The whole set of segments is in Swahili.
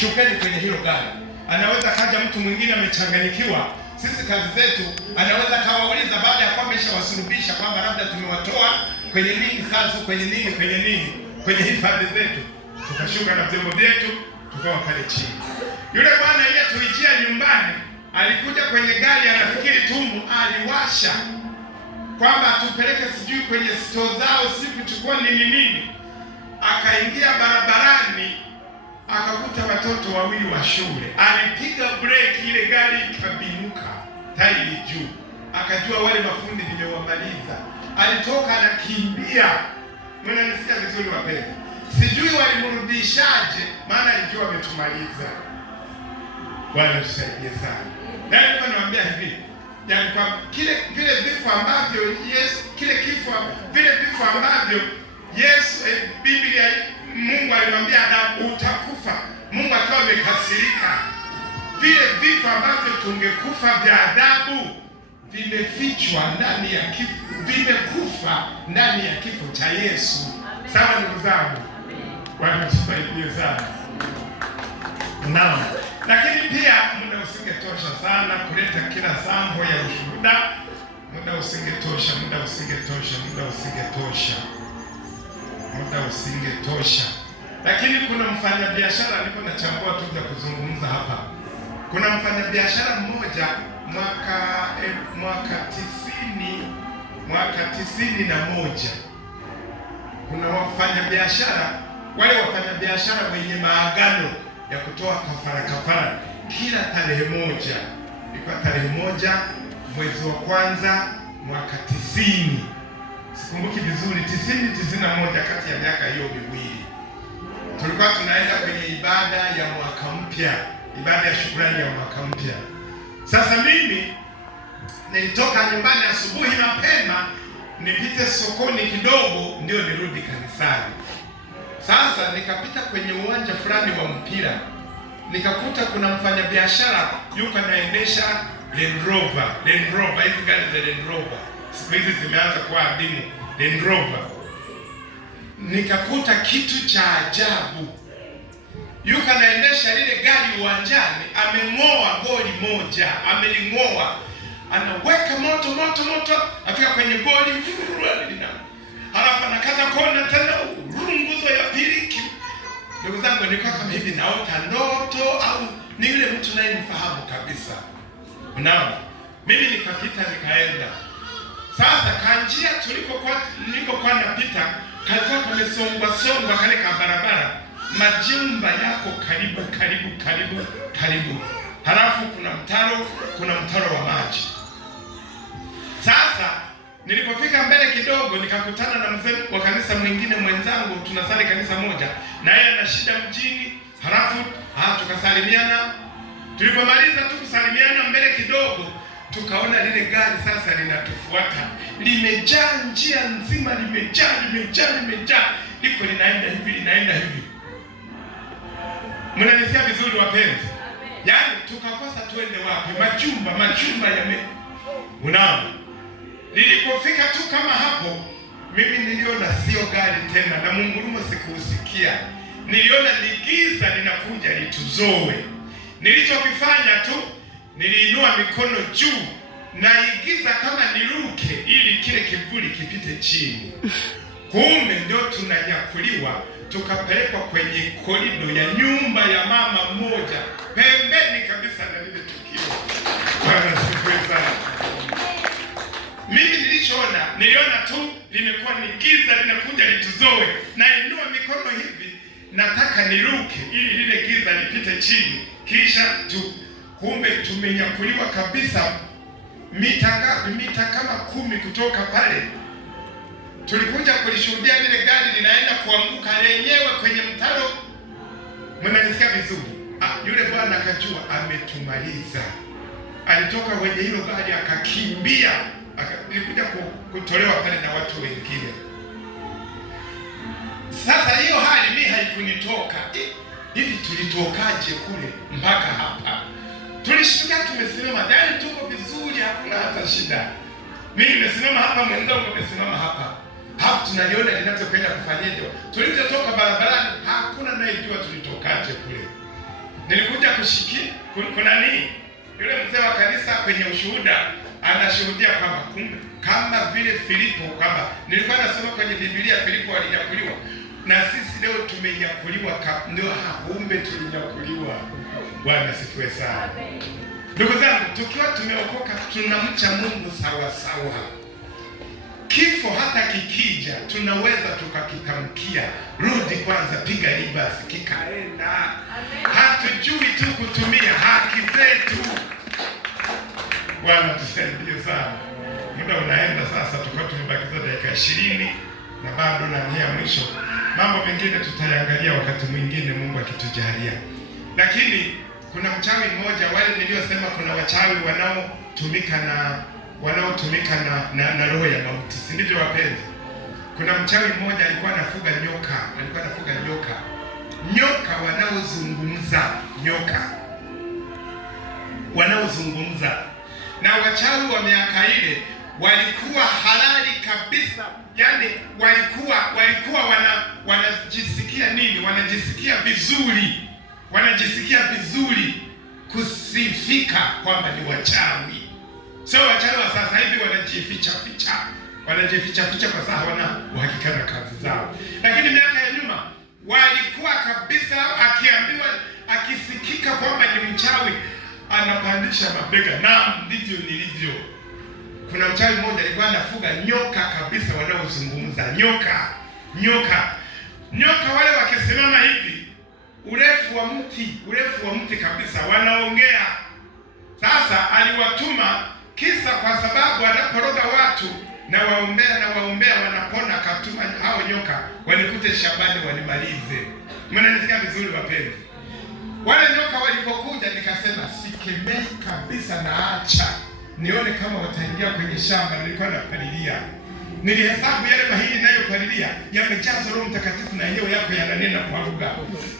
shukeni kwenye hilo gari. Anaweza kaja mtu mwingine amechanganyikiwa. Sisi kazi zetu, anaweza kawauliza baada ya kuwa ameshawasulubisha kwamba labda tumewatoa kwenye nini sasa, kwenye hifadhi zetu, tukashuka na vyombo vyetu tukawa pale chini. Yule bwana aliyetuijia nyumbani alikuja kwenye gari, anafikiri tumbo aliwasha kwamba tupeleke sijui kwenye store zao, si kuchukua nini. Akaingia barabarani akakuta watoto wawili wa shule. Alipiga breki, ile gari ikabinuka tairi juu, akajua wale mafundi nimewamaliza. Alitoka anakimbia. Mnanisikia vizuri wapendwa? Sijui walimrudishaje, maana alijua wametumaliza. Bwana tusaidie sana. Na nilikuwa nawaambia hivi, yaani kwa vile vifo ambavyo Yesu Biblia, Mungu alimwambia Adamu utakufa. Mungu akawa amekasirika. Vile vifo ambavyo tungekufa vya adhabu vimefichwa ndani ya kifo, vimekufa ndani ya kifo cha Yesu. Sawa ndugu zangu? Bwana tusaidie sana. Naam. Lakini pia muda usingetosha sana kuleta kila sambo ya ushuhuda. Muda usingetosha. Lakini kuna mfanyabiashara, niko nachambua tu za kuzungumza hapa. Kuna mfanyabiashara mmoja mwaka 91. Kuna wafanyabiashara, wale wafanyabiashara wenye maagano ya kutoa kafara kila tarehe moja. Ilikuwa tarehe 1 mwezi wa kwanza mwaka 90. Sikumbuki vizuri, 90-91, kati ya miaka hiyo miwili. Tulikuwa tunaenda kwenye ibada ya mwaka mpya, ibada ya shukrani ya mwaka mpya. Sasa mimi nilitoka nyumbani asubuhi mapema, nipite sokoni kidogo ndio nirudi kanisani. Sasa nikapita kwenye uwanja fulani wa mpira, nikakuta kuna mfanyabiashara yuko anaendesha Land Rover. Hizi gari za Land Rover siku hizi zimeanza kuwa adimu, Land Rover. Nikakuta kitu cha ajabu. Yuko anaendesha lile gari uwanjani, ameng'oa goli moja, ameling'oa. Anaweka moto, afika kwenye goli, halafu anakaza kona tena, nguzo ya pili. Ndugu zangu, nilikuwa kama hivi naota ndoto au ni yule mtu naye mfahamu kabisa. Unaona? Mimi nikapita nikaenda. Sasa kanjia nilikokuwa napita, kalikuwa kamesongwa kale ka barabara. Majumba yako karibu. Halafu kuna mtaro wa maji. Sasa nilipofika mbele kidogo, nikakutana na mzee wa kanisa mwingine mwenzangu, tunasali kanisa moja, na yeye ana shida mjini. Halafu tukasalimiana. Tulipomaliza tu kusalimiana, mbele kidogo tukaona lile gari sasa linatufuata. Limejaa njia nzima, limejaa. Liko linaenda hivi. Mnanisikia vizuri wapenzi? Yaani tukakosa tuende wapi. Majumba unaona? Nilipofika tu kama hapo, mimi niliona sio gari tena na mungurumo sikuusikia. Niliona ni giza linakuja lituzoe. Nilichokifanya tu, niliinua mikono juu na igiza kama niruke ili kile kivuli kipite chini. Kumbe ndio tunanyakuliwa, tukapelekwa kwenye korido ya nyumba ya mama mmoja, pembeni kabisa na lile tukio. Bwana sifiwe sana. Mimi niliona tu limekuwa ni giza linakuja lituzoe. Nainua mikono hivi, nataka niruke ili lile giza lipite chini. Kisha kumbe tumenyakuliwa kabisa. Mita kama 10 kutoka pale. Tulikuja kulishuhudia lile gari linaenda kuanguka lenyewe kwenye mtaro. Mnanisikia vizuri? Yule bwana akajua ametumaliza. Alitoka kwenye hilo gari akakimbia. Nilikuja kutolewa pale na watu wengine. Sasa hiyo hali mimi haikunitoka. Hivi tulitokaje kule mpaka hapa? Tulishuka tumesimama, ndani tuko vizuri, hakuna hata shida. Mimi nimesimama hapa, mwenzangu amesimama hapa. Hapo tunaliona linavyokwenda kufanyaje. Tulipotoka barabarani, hakuna anayejua tulitokaje kule. wanakuja kuna nini? Yule mzee wa kanisa kwenye ushuhuda anashuhudia kwamba kumbe kama vile Filipo, kwamba nilikuwa nasoma kwenye Biblia Filipo alinyakuliwa, na sisi leo tumenyakuliwa, ndio kumbe tulinyakuliwa. Bwana sifiwe sana. Ndugu zangu, tukiwa tumeokoka tunamcha Mungu sawa sawa. Kifo hata kikija tunaweza tukakitamkia, rudi kwanza, piga ribasi, kikaenda. Hatujui tu kutumia haki zetu. Bwana tusaidie sana. Muda unaenda sasa, tukao tumebakiza dakika 20 na bado na nia mwisho. Mambo mengine tutayangalia wakati mwingine Mungu akitujalia. Lakini kuna mchawi mmoja, wale niliosema kuna wachawi wanaotumika na roho ya mauti, si ndivyo wapenzi? Kuna mchawi mmoja alikuwa anafuga nyoka. Nyoka wanaozungumza. Na wachawi wa miaka ile walikuwa halali kabisa. Yaani walikuwa wanajisikia nini? Wanajisikia vizuri kusifika kwamba ni wachawi. Sio wachawi wa sasa hivi wanajificha kwa sababu hawana uhakika na kazi zao. Lakini miaka ya nyuma walikuwa kabisa, akisikika kwamba ni mchawi anapandisha mabega. Na ndivyo nilivyo. Kuna mchawi mmoja alikuwa anafuga nyoka kabisa wanaozungumza. Nyoka wale wakisimama hivi, urefu wa mti kabisa, wanaongea. Sasa aliwatuma kisa kwa sababu wanaporoga watu na waombea wanapona, katuma hao nyoka wanikute shambani wanimalize. Mnanisikia vizuri wapenzi? Wale nyoka walipokuja nikasema sikemei kabisa, na acha nione kama wataingia kwenye shamba. Nilikuwa napalilia, nilihesabu yale mahindi ninayopalilia yamejazwa Roho Mtakatifu na yenyewe yako yananena kwa lugha.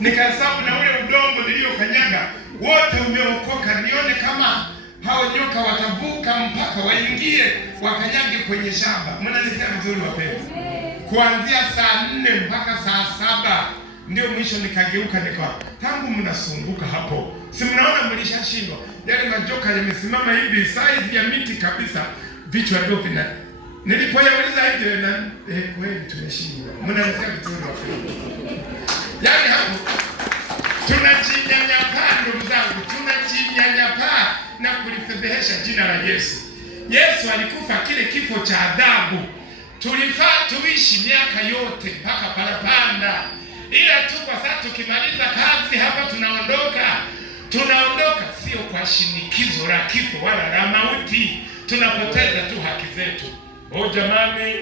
Nikahesabu na ule udongo niliokanyaga wote umeokoka, nione kama hao nyoka watavuka mpaka waingie wakanyage kwenye shamba. Mnanisikia vizuri wapenzi? Kuanzia saa 4 mpaka saa 7 ndio mwisho nikageuka, tangu mnasumbuka hapo, si mnaona mlishashindwa? Yale majoka yamesimama hivi size ya miti kabisa, vichwa ndio vina. Nilipoyauliza hivi na kweli tumeshindwa. Mnanisikia vizuri wapenzi? Yaani hapo tunajinyanyapaa, ndugu zangu, tunajinyanyapaa na kulifedhehesha jina la Yesu. Yesu alikufa kile kifo cha adhabu. Tulifaa tuishi miaka yote mpaka parapanda. Ila tu kwa sasa tukimaliza kazi hapa tunaondoka sio kwa shinikizo la kifo wala la mauti. Tunapoteza tu haki zetu. Jamani,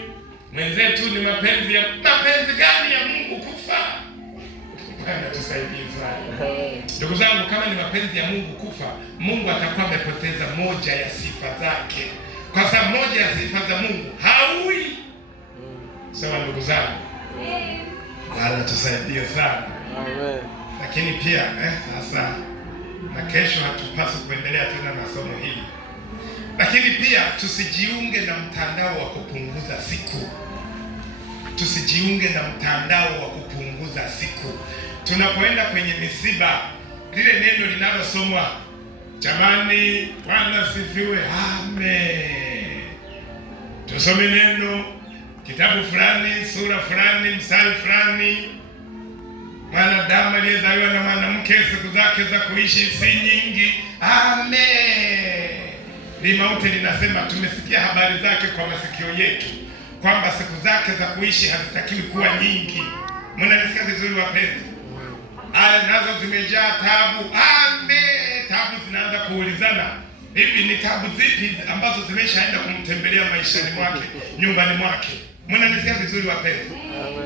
mwenzetu ni mapenzi gani ya Mungu kufa? Bwana tusaidie sana. Ndugu zangu, kama ni mapenzi ya Mungu kufa, Mungu atakuwa amepoteza moja ya sifa zake. Kwa sababu moja ya sifa za Mungu haui. Sawa ndugu zangu? Bwana tusaidie sana. Amen. Lakini pia sasa na kesho hatupaswi kuendelea tena na somo hili. Lakini pia tusijiunge na mtandao wa kupunguza siku. Tunapoenda kwenye misiba, lile neno linalosomwa, jamani, Bwana sifiwe, amen. Tusome neno kitabu fulani, sura fulani, mstari fulani. Mwanadamu aliyezaliwa na mwanamke siku zake za kuishi si nyingi. Amen. Limauti linasema tumesikia habari zake kwa masikio yetu, kwamba siku zake za kuishi hazitakiwi kuwa nyingi. Mnanisikia vizuri wapenzi? Aya nazo zimejaa tabu. Amen. Tabu zinaanza kuulizana, hivi ni tabu zipi ambazo zimeshaenda kumtembelea maishani mwake, nyumbani mwake? Mnanisikia vizuri wapenzi?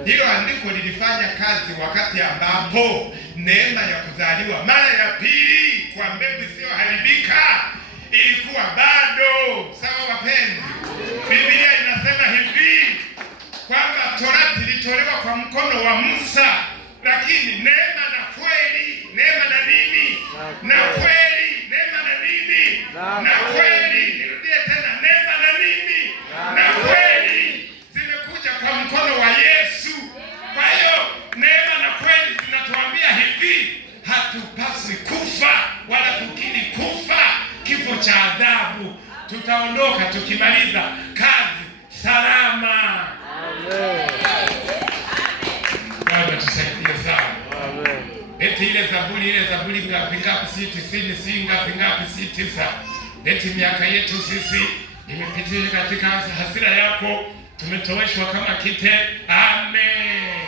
Hilo andiko lilifanya kazi wakati ambapo neema ya kuzaliwa mara ya pili kwa mbegu isiyoharibika ilikuwa bado. Sawa wapenzi? Biblia inasema hivi kwamba Torati ilitolewa kwa mkono wa Musa, lakini neema na kweli, neema na nini? Na kweli, neema na nini? Na kweli. Nirudie tena, neema na nini? Na kweli zimekuja kwa mkono wa Yesu. Kwa hiyo neema na kweli zinatuambia hivi, hatupaswi kufa. tutaondoka tukimaliza kazi salama. Amen. Bwana tusaidie sana. Amen. Eti ile Zaburi ngapi si 90, si ngapi si 9. Eti miaka yetu sisi imepitia katika hasira yako, tumetoweshwa kama kite. Amen.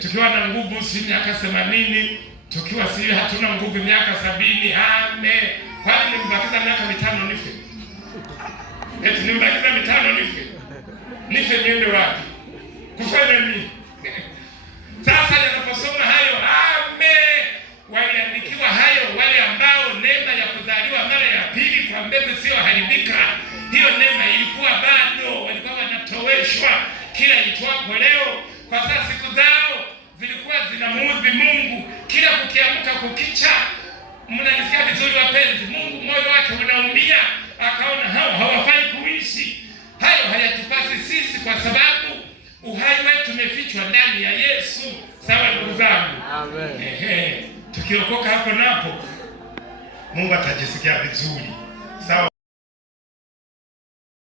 Tukiwa na nguvu si miaka 80, tukiwa si hatuna nguvu miaka 70. Amen. Kwani nimbakiza miaka 5 nife? Eti nimbakiza 5 nife? Nife niende wapi? Kufanya nini? Sasa ninaposoma hayo, amen, waliandikiwa hayo wale ambao neema ya kuzaliwa mara ya pili kwa mbegu isiyoharibika, hiyo neema ilikuwa bado, walikuwa wanatoweshwa kila itwapo leo, kwa sababu siku zao zilikuwa zinamuudhi Mungu. Kila kukiamka kukicha, mnanisikia vizuri wapenzi, Mungu moyo wake unaumia, akaona hao hawafai kuishi. Hayo hayatupasi sisi kwa sababu uhai wetu umefichwa ndani ya Yesu. Sawa ndugu zangu? Amen. Tukiokoka hapo napo Mungu atajisikia vizuri. Sawa.